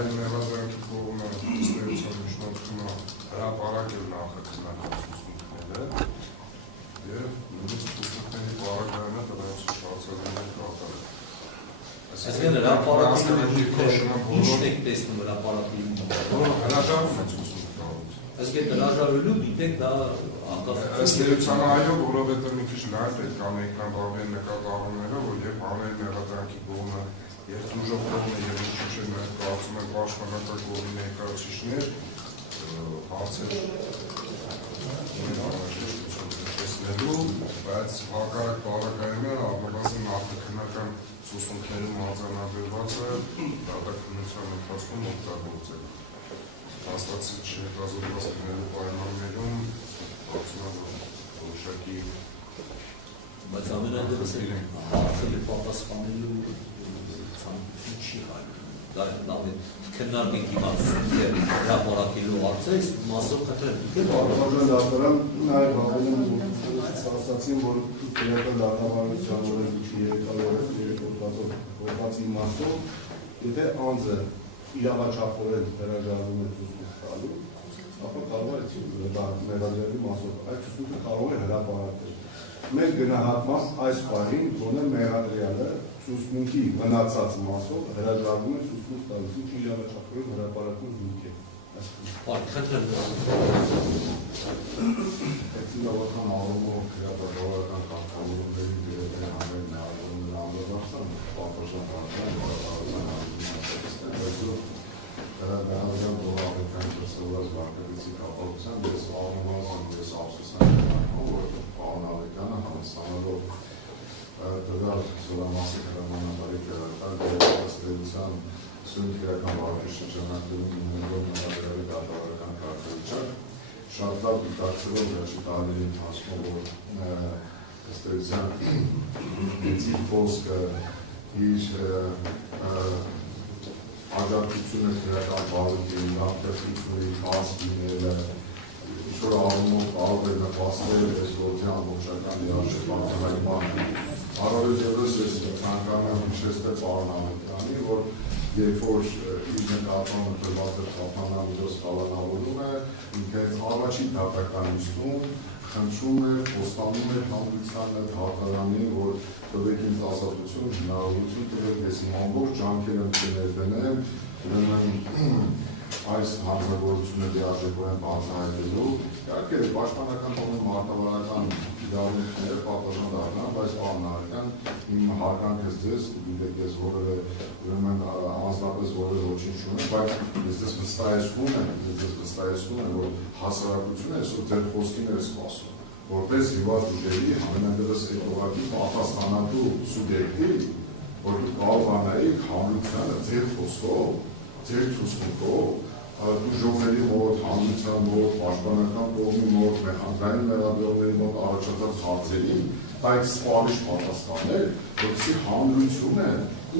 Պարել մեղազանքի կողմը ստեղծան միջնորդումը հրապարակել նախաքննարկությունները և նույնիսկ ուսուցների պարագայինը դրանց շարծարների կատարել։ Այսինքն հրապարակի ինչն եք տեսնում հրապարակի հրաժարվում է ուսուցում կառույց։ Այսինքն հրաժարվելու գիտեք դա ըստ էության այո, որովհետև մի քիչ լավ է կամ էկրանբավեն նկատառումները, որ երբ հանել մեղադրանքի կողմը եւ դժոխ կողմը եւ ինչ-ինչ մենք կարծում ենք պաշտպանական կողմի ներկայացուցիչներ հարցեր տեսնելու, բայց հակառակ բառակայինը առնվազն նախաքննական ցուցումներում արձանագրված է դատաքննության ընթացքում օգտագործել։ Հաստատիչ հետազոտված լինելու պայմաններում որոշակի բայց ամենայնպես հարցերը պատասխանելու ցանկություն չի հայտնի։ Դա քննարկենք հիմա հրապարակելու հարցեր, մասով խնդրեմ դուք Պարոն դատարան նաև հավելում ասացին, որ քրեական դատավարության օրենքի 303-ով իմաստով, եթե անձը իրավաչափորեն հրաժարվում է ցուցմունք տալու, ապա կարող է մեղադրելու մասով այդ ցուցմունքը կարող է հրապարակել։ Մենք գնահատված այս պահին գոնե մեղադրյալը ցուցմունքի մնացած մասով հրաժարվում է ցուցմունք տալուց, ինչի իրավաչափորեն հրապարակում զույգ է։ Խնդրեմ Տեխնիկական առումով քրեական կարգավորումների դերերը համեն նահանգումներ անդրադարձան պատասխանատվության Դրանով դոլարական ծրագրված վարկերից կապակցությամբ ես առնվազն ես ափսոսանք որ պարոն Ալեկյանը համստանալով դրալ զորամասի հրամանատարի քրեական դերասանության սույն քրեական վարկի շրջանակներում ունենալով մեղադրյալի դատավարական կարգավիճակ շատ լավ դիտարկելով վերջի տարիների ընթացքում որ ըստ էության դեպի խոսքը իր աջակցությունը քրեական բազիկի արտադրությունների հասցինելը ինչ-որ առումով կարող է նպաստել այս գործի ամբողջական իրավիճակի բանկի առավել ևս ես ցանկանում եմ հիշեցնել պարոն Ալեկյանի, որ երբ որ իր նկատմամբ տրված խափանավիրոս կալանավորում է, ինքը առաջին դատական նիստում խնդրում է, խոստանում է հանրությանը հակարանին, որ տվեք ինձ ազատություն, հնարավորություն տվեք, ես իմ ամբողջ ջանքերս կներդնեմ, ուրեմն այս հանձնարարությունը լիարժեքորեն բացահայտելու, իհարկե պաշտպանական կողմի մարտավարական իրավունքները պատասխան դառնան, բայց պարոն Ալեկյան, իմ հարգանքս ձեզ, գիտեք ես որևէ ուրեմն անձնապես որևէ ոչինչ չունեմ, բայց ես ձեզ վստահեցնում եմ, որ հասարակությունը այսօր ձեր խոսքին է սպասում, որպես հիվանդ ուժերի ամենադեպս հետողակի պատասխանատու սուբյեկտի, որ դուք կարողանայիք հանրությանը ձեր խոսքով, ձեր ցուցմունքով, ուժողների մոտ, հանրության մոտ, պաշտպանական կողմի մոտ, մեխանիկային մեղադրողների մոտ առաջացած հարցերին, բայց սպառիչ պատասխանել, որպեսզի հանրությունը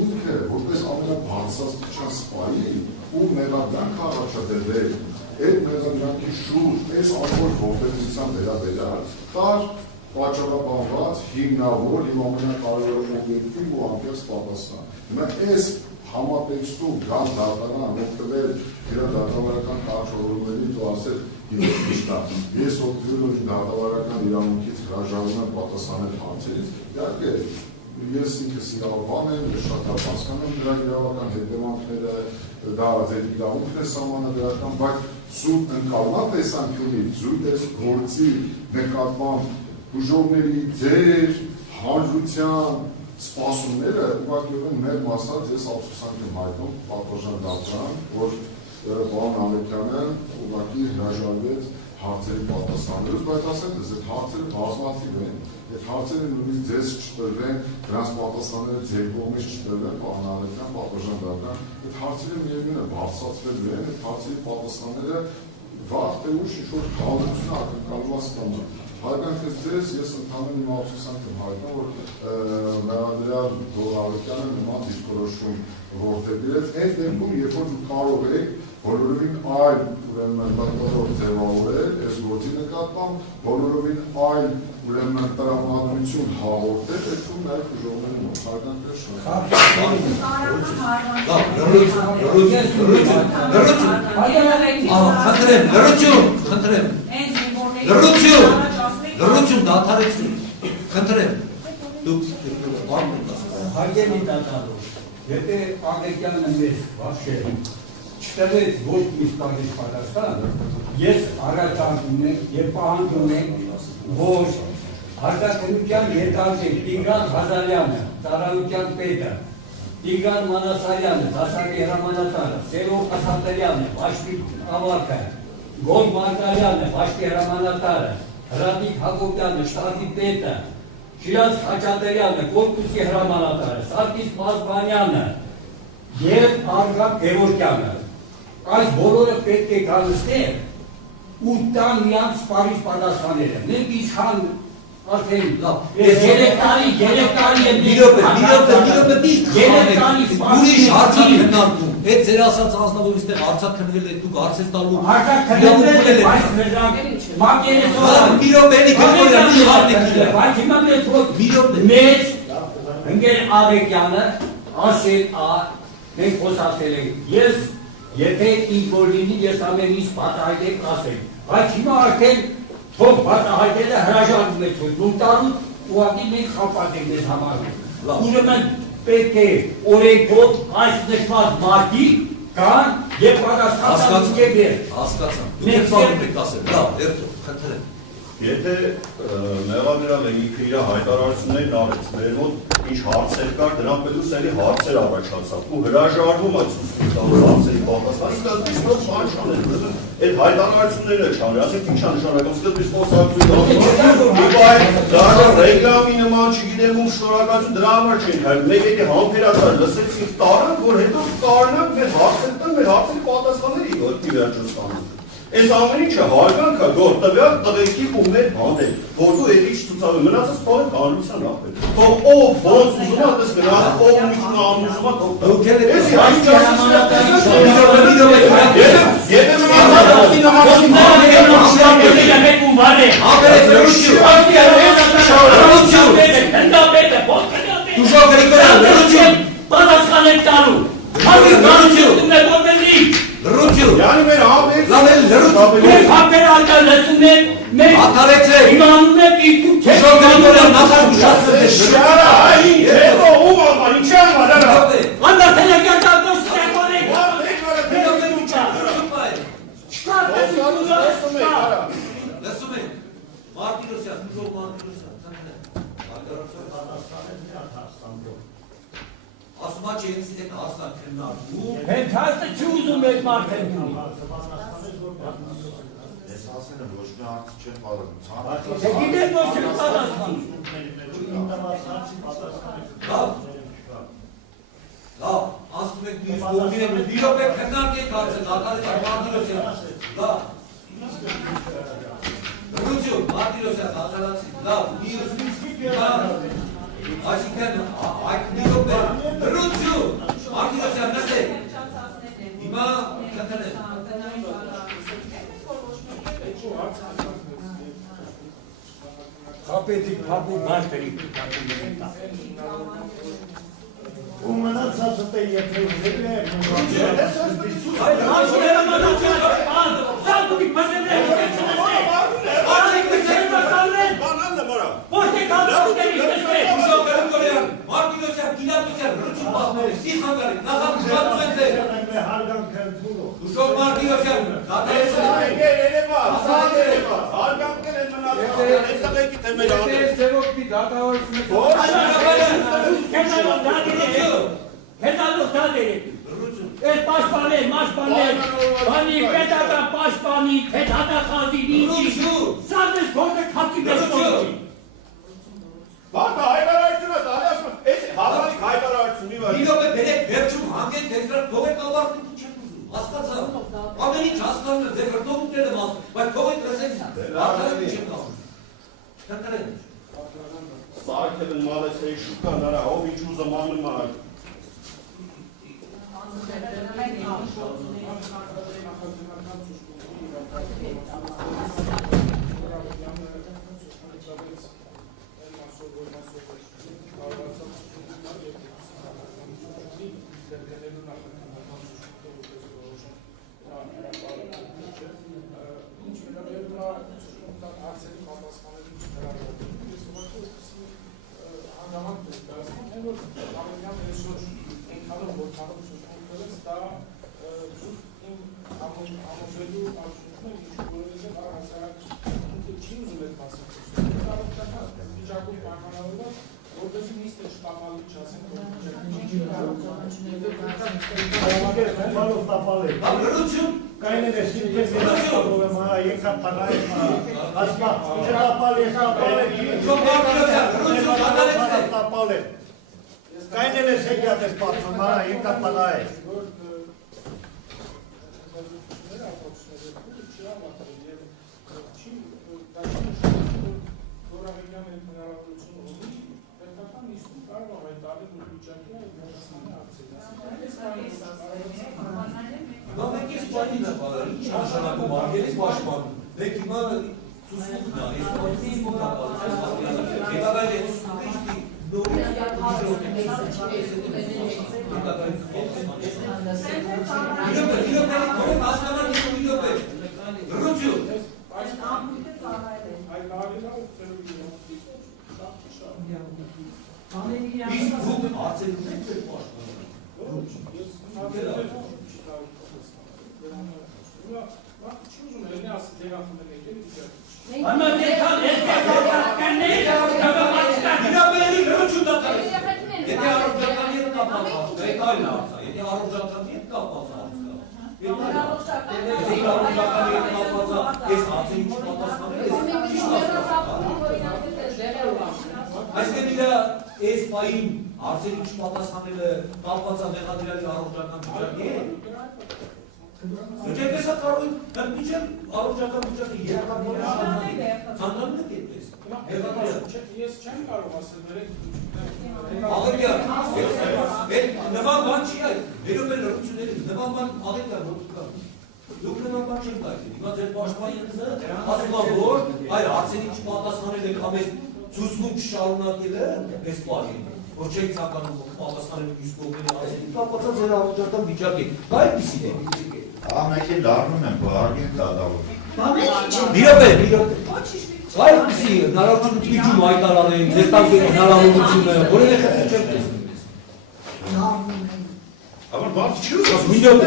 ինքը որպես ամենաբարձրաստիճան սպայի ու մեղադրանք առաջադրել, այդ մեղադրանքի շուրջ, այս ամբողջ ողբերգության վերաբերյալ կար պատճառաբանված, հիմնավոր, իմ ամենակարևոր օբյեկտիվ ու անկեղծ պատասխան։ Հիմա այս համատեքստում գալ դատարան օգտվել իր դատավարական կարգավորումներից ու ասել ես օգտվելով դատավարական իրավունքից հրաժարվում եմ պատասխանել հարցերից, իհարկե ես ինքս իրավաբան եմ, ես շատ լավ հասկանում դրա իրավական հետևանքները, դա ձեր իրավունքն է սահմանադրական, բայց սուտ ընկալման տեսանկյունից զույգ ես գործի նկատմամբ ուժողների ձեր հանրության սպասումները ուղղակիորեն մեր մասած ես ափսոսանք եմ հայտնում պատվաժան դատարան, որ պարոն Ալեկյանը ուղղակի հրաժարվեց հարցերի պատասխանելուց, բայց ասեմ ձեզ, այդ հարցերը բազմաթիվ են, այդ հարցերը նույնիսկ ձեզ չտրվեն, դրանց պատասխանները ձեր կողմից չտրվեն, պարոն Ալեկյան, պատվաժան դատարան, այդ հարցերը միևնույն է բարձրացվել են, այդ հարցերի պատասխանները վաղ թե ուշ ինչ-որ հանրությունը ակնկալված կան։ Հարգանքս ձեզ, ես ընդհանուր իմ ափսոսանք եմ հայտնում, որ Մեղադրյալ Գոհարոկյանը նման դիրքորոշում որդեգրեց, այդ դեպքում, երբ որ դուք կարող եք բոլորովին այլ ուրեմն ձևավորել, այս գործի նկատմամբ, բոլորովին այլ ուրեմն տրամադրություն հաղորդել, այդքում նաև ուժողներն ու հարգանքներ Լրություն դադարեցի, խնդրեմ, դուք Հարգելի դատավոր, եթե Աղեկյանը մեզ վաշել չտվեց ոչ մի ստագիչ պատասխան, ես առաջարկում եմ և պահանջում եմ, որ Արտաքնության երթարժեք Տիգրան Ղազարյանը, ծառայության պետը, Տիգրան Մանասարյանը, դասակի հրամանատարը, Սերո Ասատերյանը, Վաշտի ավարտը, Գոյ Մարգարյանը, Վաշտի հրամանատարը, Հրադիկ Հակոբյանը, շտաբի պետը, Շիրազ Խաչատրյանը, Կորպուսի հրամանատարը, Սարգիս Մազբանյանը և Արգապ Գևորգյանը։ Այս բոլորը պետք է կառուցել ու տան միանց սպարիչ պատասխանները։ Մենք իշխան արդեն երեք տարի եմ ուրիշ հարցակ քննարկում, այդ ձեր ասած անձնավորիստներ հարցակ քննվել եք, դուք հարցեր տալու մեզ ընկեր Աղեկյանը ասել մենք խոսացել ենք, ես եթե ինչ որ լինի, ես ամեն ինչ բացահայտել ասել, բայց հիմա արդեն թող բացահայտելը հրաժարվում է դուտարում, ուղղակի մենք խափած ենք մեզ համարում։ Ուրեմն պետք է օրենքով այս նշված մարդիկ կան եւ պատասխանատու կերպեր։ Հասկացա։ Մենք բառում եք ասել։ Լավ, երթով, խնդրեմ։ Եթե Մեղադրյալը ինքը իր հայտարարություններն արեց, մեր մոտ ինչ հարցեր կար, դրանք պետք է էլի հարցեր առաջացավ ու հրաժարվում է ցույց տալու հարցերի պատասխանը, սկզբից ոչ բան չանել, այդ հայտարարությունները չանել, ասեք ինչ է նշանակում, սկզբից խոսակցություն դառնում, ռեգլամի նման չգիտեմ ում շնորհակալություն դրա համար չենք հայտ, մեկ եկե համբերատար լսեցինք տարան, որ հետո տարնը մեր հարցեր տան, մեր հարցերի պատասխանների ի վերջո ստանում։ Այս ամեն ինչը հարգանք է, որ տվյալ տղեկի ու մեր հանդեպ, որ դու էդի չցուցավի, մնացած բանը հանրության ապել։ Թող ով ոնց ուզում է, դες գնաց, ով ինչ անուզում է, թող տա։ Էսի Yani ben abi ben haber aldım ne ataretse imanına bir Türk çeşitleri nasıl kuşatsın ya ay ego o var içer var ara anlatana kadar dostlar var çıkar Nasıl Martirosya, Muzol Martirosya. Asma çeyizinde aslan kırnar. Ben tarzda çoğuzum ben Martirosya. Esasında boşuna artık çöp alırım. Çekilden boşuna palasın. Da, aslında biz domine bir yok ve kırnar diye karşı arkadaşlar Martirosya. Da. Rucu, Martirosya, arkadaşlar. Da, biliyorsunuz. Da. Aşıkken aykırı yok be. Rucu, Martirosya nasıl? İma katane. Kapeti kapu marteri. Umana sasıta yatırılır. Hayır, aşırı sen bu bir mesele. Artık bir şey bakalım. Bana ne bana? Boşta kaldı gelişmesi. Uşak karım koruyan. Martirosya, Pilatosya, Rucu basmayı. Siz hangarı. Nasıl kuşatmayın size? Uşak Martirosya. Katarısın. Bak hayber açsın. Havalık hayber açsın bir var. Bir yok be belek verçum hangi tekrar kovet abartı tutacakız. Aslansa. Ama hiç aslanla tekrar topuk dedim az. Bak kovet resesi. Arkadaşlar bir şey kalmış. Խնդրեմ։ Սարքել մալեցրի շուկա նրա ով ինչ ուզմանում է Լրություն։ Կայները սինտեզ երաշտավորում հա եկա պանայում հա ասպա չտապալ ես տապալ է կայները սեգյատ ես պատնում հա եկա պանայ Մենք ես պայնին է պարարի, ինչ նշանակում արգելից պաշպանում, մենք հիմա ծուսնուկն է, ես պայնին մոտ ապարում, հետագայր է ծուսնուկը իշտի Այս պային արձերի չպատասխանելը կապված է մեղադրյալի առողջական վիճակի հետ։ Պես է կարող մինչև առողջական վիճակի երկրորդ ցանկանում եք այդպես։ Ես չեմ կարող ասել Աղետյան, նման բան չի այլ, վերում են լրությունների, նման բան աղետյան որ կա։ Դուք նման բան չեմ կայքել, հիմա ձեր պաշտպանիները ասում են որ այ արձերի չպատասխանել եք ամեն ծուսնուկ շարունակել է այս պահին, որ չեք ցանկանում պատասխանել մյուս կողմերի արձերի, կապված է ձեր առողջական վիճակի, այդպիսին է։ Մենք էլ դառնում ենք արգել դատավոր։ Այդպիսի հնարավորություն միջում հայտարարեն, ձեր տակ հնարավորությունը, որևէ խնդիր չեք տեսնում ես։ Aber was չուզում Միլիոն,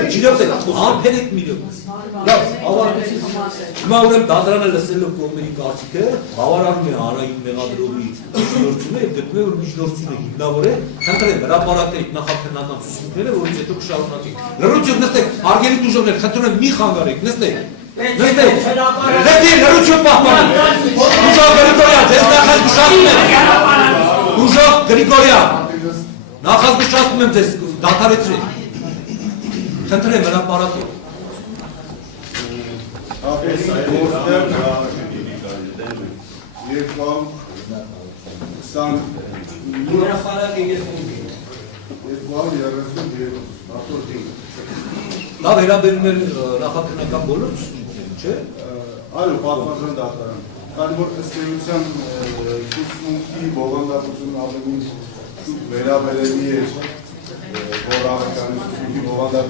ամփեր եք միլիոն։ Լավ, ավարտեցի։ Հիմա ուրեմն դատարանը լսելով կողմերի կարծիքը, բավարարում է հանրային մեղադրողի միջնորդությունը եւ գտնում է որ միջնորդությունը հիմնավոր է, խնդրեմ հրապարակների նախաքննական ցուցումները, որից հետո կշարունակենք։ Լրություն նստեք, արգելի դժողներ, խնդրում եմ մի խանգարեք, նստեք։ Նստեք։ Դեպի լրություն պահպանեք։ Ուժող Գրիգորյան, ձեզ նախազգուշացնում եմ։ Ուժող Գրիգորյան, նախազգուշացնում եմ ձեզ, դադարեցրեք։ Խնդրեմ հրապարակեք։ Լավ վերաբերում են նախաքննական բոլոր ցուցումներին, չէ՞։ Այո, պատմական դատարան։ Քանի որ ըստ էության ցուցումի բովանդակությունն ավելի շուտ վերաբերելի է, որ ավականի ցուցումի բովանդակությունը